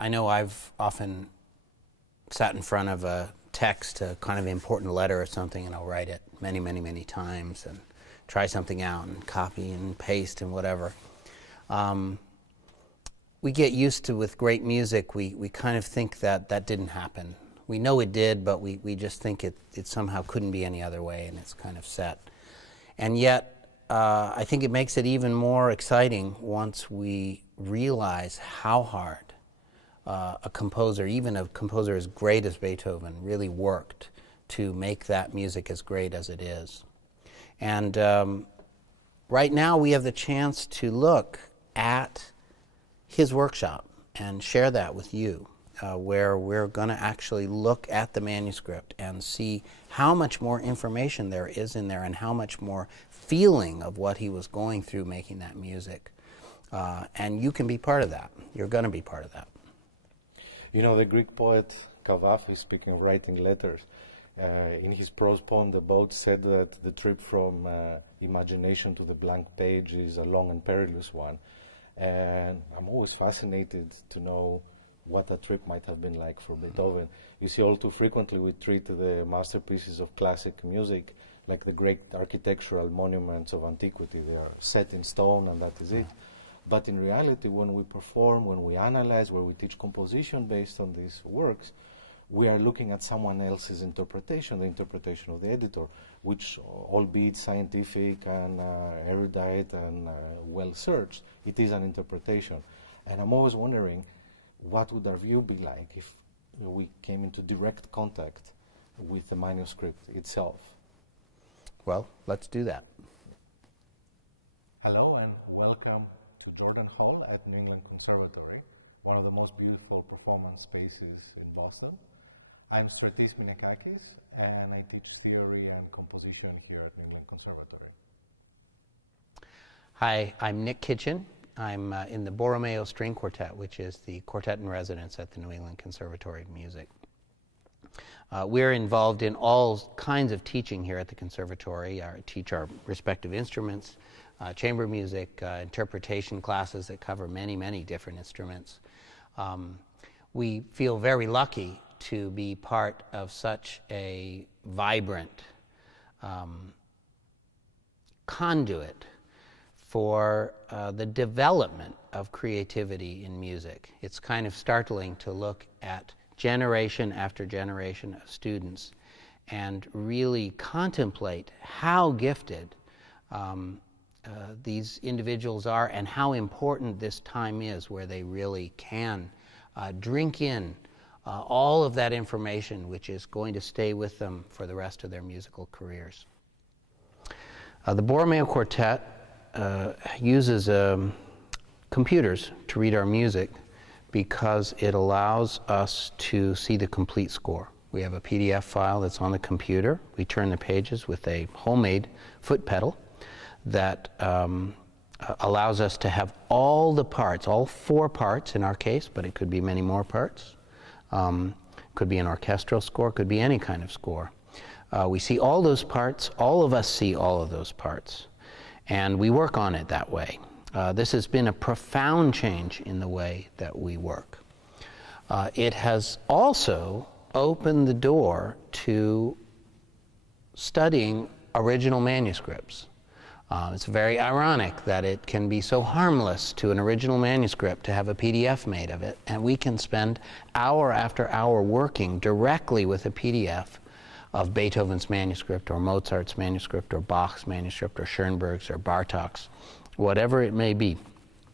I know I've often sat in front of a text, a kind of important letter or something, and I'll write it many, many, many times and try something out and copy and paste and whatever. We get used to, with great music, we kind of think that that didn't happen. We know it did, but we just think it somehow couldn't be any other way, and it's kind of set. And yet, I think it makes it even more exciting once we realize how hard a composer, even a composer as great as Beethoven, really worked to make that music as great as it is. And right now we have the chance to look at his workshop and share that with you, where we're going to actually look at the manuscript and see how much more information there is in there and how much more feeling of what he was going through making that music. And you can be part of that. You're going to be part of that. You know, the Greek poet Kavafi, speaking of writing letters, in his prose poem, The Boat, said that the trip from imagination to the blank page is a long and perilous one. And I'm always fascinated to know what that trip might have been like for Beethoven. You see, all too frequently we treat the masterpieces of classic music like the great architectural monuments of antiquity. They are set in stone and that is it. But in reality, when we perform, when we analyze, where we teach composition based on these works, we are looking at someone else's interpretation, the interpretation of the editor, which, albeit scientific and erudite and well-searched, it is an interpretation. And I'm always wondering, what would our view be like if we came into direct contact with the manuscript itself? Well, let's do that. Hello and welcome to Jordan Hall at New England Conservatory, one of the most beautiful performance spaces in Boston. I'm Stratis Minakakis, and I teach theory and composition here at New England Conservatory. Hi, I'm Nick Kitchen. I'm in the Borromeo String Quartet, which is the quartet in residence at the New England Conservatory of Music. We're involved in all kinds of teaching here at the Conservatory. I teach our respective instruments, chamber music, interpretation classes that cover many, many different instruments. We feel very lucky to be part of such a vibrant conduit for the development of creativity in music. It's kind of startling to look at generation after generation of students and really contemplate how gifted these individuals are and how important this time is where they really can drink in all of that information which is going to stay with them for the rest of their musical careers. The Borromeo Quartet uses computers to read our music because it allows us to see the complete score. We have a PDF file that's on the computer. We turn the pages with a homemade foot pedal that allows us to have all the parts, all 4 parts in our case, but it could be many more parts. Could be an orchestral score, could be any kind of score. We see all those parts, all of us see all of those parts, and we work on it that way. This has been a profound change in the way that we work. It has also opened the door to studying original manuscripts. It's very ironic that it can be so harmless to an original manuscript to have a PDF made of it, and we can spend hour after hour working directly with a PDF of Beethoven's manuscript or Mozart's manuscript or Bach's manuscript or Schoenberg's or Bartók's, whatever it may be.